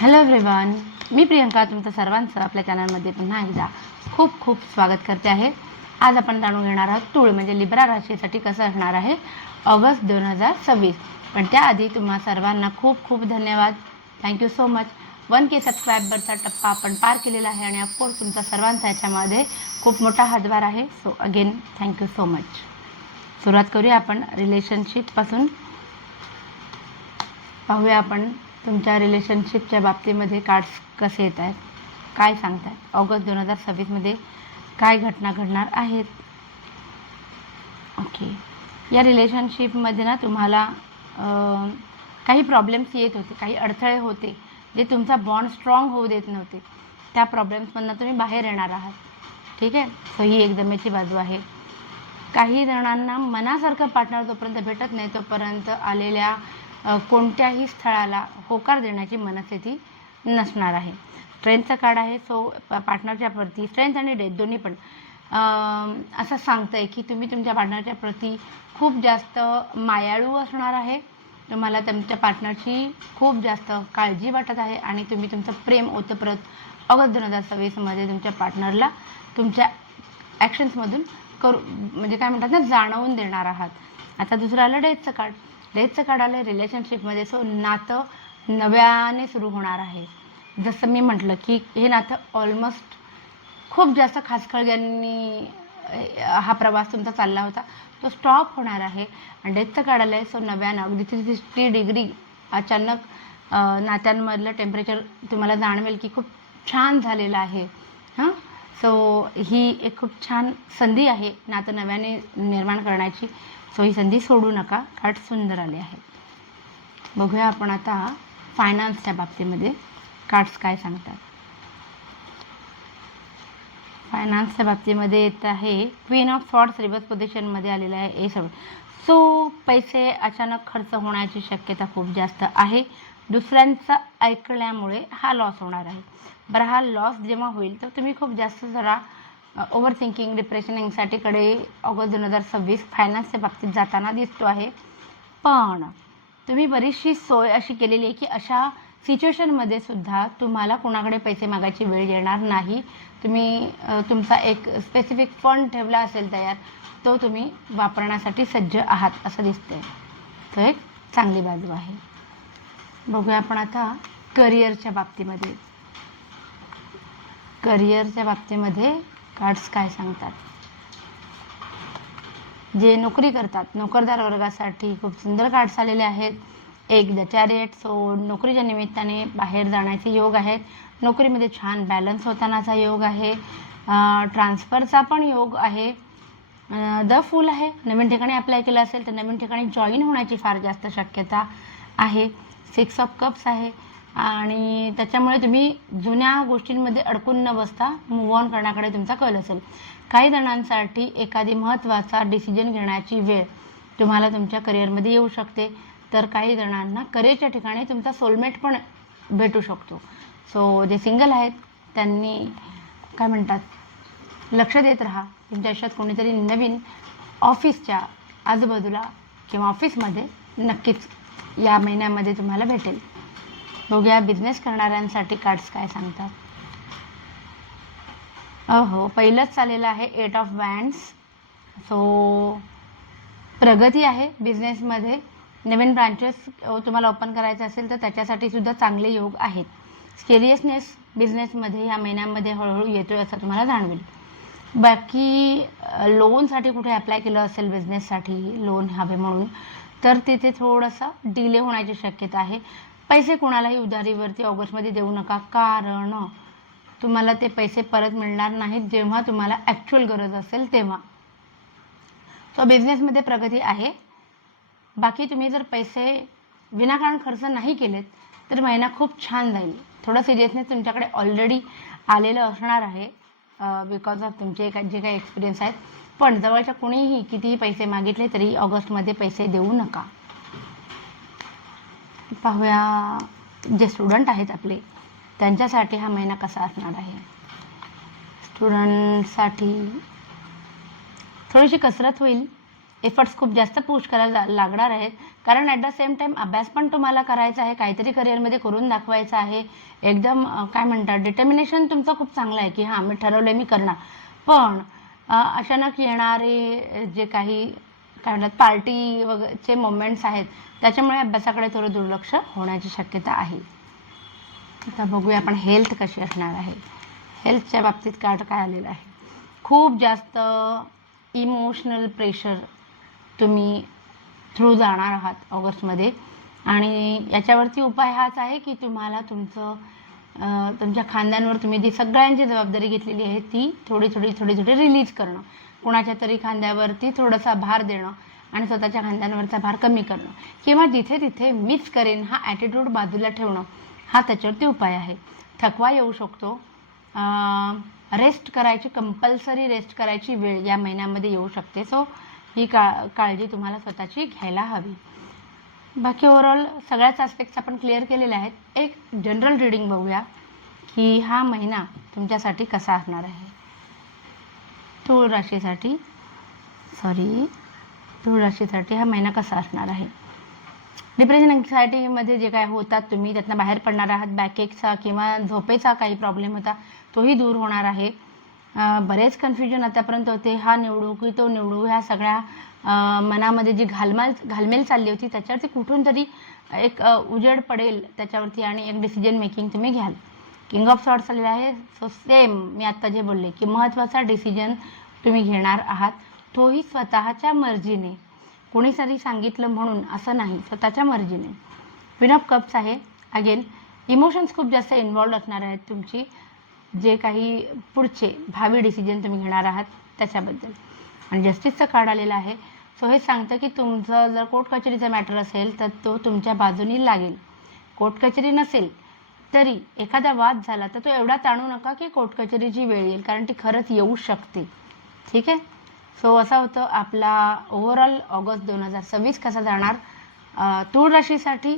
Hello everyone, मी प्रियंका तुमचं सर्वांचं आपल्या चॅनलमध्ये पुन्हा एकदा खूप खूप स्वागत करते आहे. आज आपण जाणून घेणार आहोत तूळ म्हणजे लिब्रा राशीसाठी कसं असणार आहे ऑगस्ट 2026. पण त्याआधी तुम्हा सर्वांना खूप खूप धन्यवाद. Thank you so much. 1K सबस्क्रायबरचा टप्पा आपण पार केलेला आहे आणि ऑफकोर्स तुमचा सर्वांचा याच्यामध्ये खूप मोठा हातभार आहे. So again thank you so much. सुरुवात करूया आपण रिलेशनशिपपासून. पाहूया आपण तुमच्या रिलेशनशिपच्या बाबतीमध्ये कार्ड्स कसे येत आहेत, काय सांगत आहेत. ऑगस्ट 2026मध्ये काय घटना घडणार आहेत. ओके, या रिलेशनशिपमध्ये ना तुम्हाला काही प्रॉब्लेम्स येत होते, काही अडथळे होते जे तुमचा बॉन्ड स्ट्रॉंग होऊ देत नव्हते. त्या प्रॉब्लेम्समधून तुम्ही बाहेर येणार आहात. ठीक आहे. सो ही एकदमेची बाजू आहे. काही जणांना मनासारखं पार्टनर जोपर्यंत भेटत नाही तोपर्यंत आलेल्या कोणत्याही स्थळाला होकार देण्याची मनस्थिती नसणार आहे. स्ट्रेंथचा कार्ड आहे. सो पार्टनरच्या प्रती स्ट्रेंथ आणि डेथ दोन्ही पण असं सांगतं आहे की तुम्ही तुमच्या पार्टनरच्या प्रती खूप जास्त मायाळू असणार आहे. तुम्हाला तुमच्या पार्टनरची खूप जास्त काळजी वाटत आहे आणि तुम्ही तुमचं प्रेम ओतप्रत ऑगस्ट 2026मध्ये तुमच्या पार्टनरला तुमच्या ॲक्शन्समधून म्हणजे काय म्हणतात ना, जाणवून देणार आहात. आता दुसरं आलं डेथचं कार्ड. डेथचं कार्ड आलं रिलेशनशिपमध्ये. सो नातं नव्याने सुरू होणार आहे. जसं मी म्हटलं की हे नातं ऑलमोस्ट खूप जास्त खाचखळग्यांनी हा प्रवास तुमचा चालला होता, तो स्टॉप होणार आहे. आणि डेथचं कार्ड आलं आहे. सो नव्यानं अगदी 360 डिग्री अचानक नात्यांमधलं टेम्परेचर तुम्हाला जाणवेल की खूप छान झालेलं आहे. सो ही एक खूप छान संधी आहे नातं नव्याने निर्माण करण्याची. सो ही संधी सोडू नका. कार्ड सुंदर आले आहेत. बघूया आपण आता फायनान्सच्या बाबतीमध्ये कार्ड्स काय सांगतात. फायनान्सच्या बाबतीमध्ये येत आहे क्वीन ऑफ सॉर्ड्स रिव्हर्स पोझिशनमध्ये आलेलं आहे A7. सो पैसे अचानक खर्च होण्याची शक्यता खूप जास्त आहे. दुसऱ्यांचं ऐकल्यामुळे हा लॉस होणार आहे. बरं, हा लॉस जेव्हा होईल तर तुम्ही खूप जास्त जरा ओव्हर थिंकिंग, डिप्रेशन, एन्झायटीकडे ऑगस्ट 2026 फायनान्सच्या बाबतीत जाताना दिसतो आहे. पण तुम्ही बरीचशी सोय अशी केलेली आहे की अशा सिच्युएशनमध्ये सुद्धा तुम्हाला कोणाकडे पैसे मागायची वेळ येणार नाही. तुम्ही तुमचा एक स्पेसिफिक फंड ठेवला असेल तयार, तो तुम्ही वापरण्यासाठी सज्ज आहात असं दिसतंय. तो एक चांगली बाजू आहे. बघूया आपण आता करिअरच्या बाबतीमध्ये. करिअरच्या बाबतीमध्ये कार्ड्स काय सांगतात. जे नोकरी करतात, नोकरदार वर्गासाठी खूप सुंदर कार्ड्स आलेले आहेत. एक द चॅरियट. सो नोकरीच्या निमित्ताने बाहेर जाण्याचे योग आहेत. नोकरीमध्ये छान बॅलन्स होतानाचा योग आहे. ट्रान्सफरचा पण योग आहे. द फूल आहे. नवीन ठिकाणी अप्लाय केलं असेल तर नवीन ठिकाणी जॉईन होण्याची फार जास्त शक्यता आहे. 6 ऑफ कप्स आहे आणि त्याच्यामुळे तुम्ही जुन्या गोष्टींमध्ये अडकून न बसता मूव्ह ऑन करण्याकडे तुमचा कल असेल. काही जणांसाठी एखादी महत्त्वाचा डिसिजन घेण्याची वेळ तुम्हाला तुमच्या करिअरमध्ये येऊ शकते. तर काही जणांना करिअरच्या ठिकाणी तुमचा सोलमेट पण भेटू शकतो. सो जे सिंगल आहेत त्यांनी काय म्हणतात, लक्ष देत राहा. तुमच्या आयुष्यात कोणीतरी नवीन ऑफिसच्या आजूबाजूला किंवा ऑफिसमध्ये नक्कीच या महिन्यामध्ये तुम्हाला भेटेल. बघूया बिझनेस करणाऱ्यांसाठी कार्ड्स काय सांगतात. पहिलंच आलेलं आहे 8 ऑफ वँड्स. सो प्रगती आहे बिझनेसमध्ये. नवीन ब्रांचेस तुम्हाला ओपन करायचे असेल तर त्याच्यासाठी सुद्धा चांगले योग आहेत. सिरियसनेस बिझनेसमध्ये ह्या महिन्यामध्ये हळूहळू येतो आहे असं तुम्हाला जाणवेल. बाकी लोनसाठी कुठे अप्लाय केलं असेल बिझनेससाठी लोन हवे म्हणून तर तिथे थोडंसं डिले होण्याची शक्यता आहे. पैसे कोणालाही उधारीवरती ऑगस्टमध्ये देऊ नका, कारण तुम्हाला ते पैसे परत मिळणार नाहीत जेव्हा तुम्हाला ॲक्च्युअल गरज असेल तेव्हा. सो बिझनेसमध्ये प्रगती आहे. बाकी तुम्ही जर पैसे विनाकारण खर्च नाही केलेत तर महिना खूप छान जाईल. थोडं सिरियसनेस तुमच्याकडे ऑलरेडी आलेलं असणार आहे बिकॉज ऑफ तुमचे जे काही एक्सपिरियन्स आहेत. पण जवळच्या कोणीही कितीही पैसे मागितले तरी ऑगस्टमध्ये पैसे देऊ नका. पाहूया जे स्टुडंट आहेत आपले त्यांच्यासाठी हा महिना कसा असणार आहे. स्टुडंटसाठी थोडीशी कसरत होईल. एफर्ट्स खूप जास्त पुश करायला लागणार आहेत, कारण ॲट द सेम टाईम अभ्यास पण तुम्हाला करायचा आहे, काहीतरी करिअरमध्ये करून दाखवायचं आहे. एकदम काय म्हणतात, डिटर्मिनेशन तुमचं खूप चांगलं आहे की हां मी ठरवलं मी करणार. पण अचानक येणारे जे काही काय म्हणतात पार्टी वगैरेचे मोमेंट्स आहेत, त्याच्यामुळे अभ्यासाकडे थोडं दुर्लक्ष होण्याची शक्यता आहे. आता बघूया आपण हेल्थ कशी असणार आहे. हेल्थच्या बाबतीत काय आलेलं आहे, खूप जास्त इमोशनल प्रेशर तुम्ही थ्रू जाणार आहात ऑगस्टमध्ये. आणि याच्यावरती उपाय हाच आहे की तुम्हाला तुमच्या खांद्यांवर तुम्ही जी सगळ्यांची जबाबदारी घेतलेली आहे ती थोडी थोडी रिलीज करणं. कुणाच्या तरी खांद्यावरती थोडासा भार देणं आणि स्वतःच्या खांद्यांवरचा भार कमी करणं, किंवा जिथे तिथे मीच करेन हा ॲटिट्यूड बाजूला ठेवणं, हा त्याच्यावरती उपाय आहे. थकवा येऊ शकतो, रेस्ट करायची, कंपल्सरी रेस्ट करायची वेळ या महिन्यामध्ये येऊ शकते. सो ही काळजी तुम्हाला स्वतःची घ्यायला हवी. बाकी ओव्हरऑल सगळ्याच ॲस्पेक्ट्स आपण क्लिअर केलेले आहेत. एक जनरल रीडिंग बघूया की हा महिना तुमच्यासाठी कसा असणार आहे. तूळ राशीसाठी हा महिना कसा असणार आहे. डिप्रेशन अँक्झायटीमध्ये जे काय होतात तुम्ही त्यातनं बाहेर पडणार आहात. बॅकएकचा किंवा झोपेचा काही प्रॉब्लेम होता तोही दूर होणार आहे. बरेच कन्फ्युजन आतापर्यंत होते, हा निवडू की तो निवडू, ह्या सगळ्या मनामध्ये जी घालमेल चालली होती त्याच्यावरती कुठून तरी एक उजेड पडेल त्याच्यावरती आणि एक डिसिजन मेकिंग तुम्ही घ्याल. किंग ऑफ सॉर्ट्स आलेला आहे. सो सेम मी आत्ता जे बोलले की महत्त्वाचा डिसिजन तुम्ही घेणार आहात, तोही स्वतःच्या मर्जीने, कोणी तरी सांगितलं म्हणून असं नाही, स्वतःच्या मर्जीने. क्वीन ऑफ कप्स आहे. अगेन इमोशन्स खूप जास्त इन्व्हॉल्व असणार आहेत तुमची, जे काही पुढचे भावी डिसिजन तुम्ही घेणार आहात त्याच्याबद्दल. आणि जस्टिसचं कार्ड आलेलं आहे. सो हे सांगतं की तुमचं जर कोर्ट कचेरीचा मॅटर असेल तर तो तुमच्या बाजूनी लागेल. कोर्ट कचेरी नसेल तरी एखादा वाद झाला तर तो एवढा ताणू नका की कोर्ट कचेरीची वेळ येईल, कारण ती खरंच येऊ शकते. ठीक आहे. सो असा होतं आपला ओव्हरऑल ऑगस्ट 2026 कसा जाणार तूळ राशीसाठी.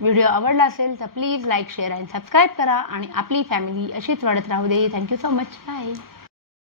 व्हिडिओ आवडला असेल तर प्लीज लाईक, शेअर आणि सबस्क्राईब करा आणि आपली फॅमिली अशीच वाढत राहू दे. Thank you so much. बाय.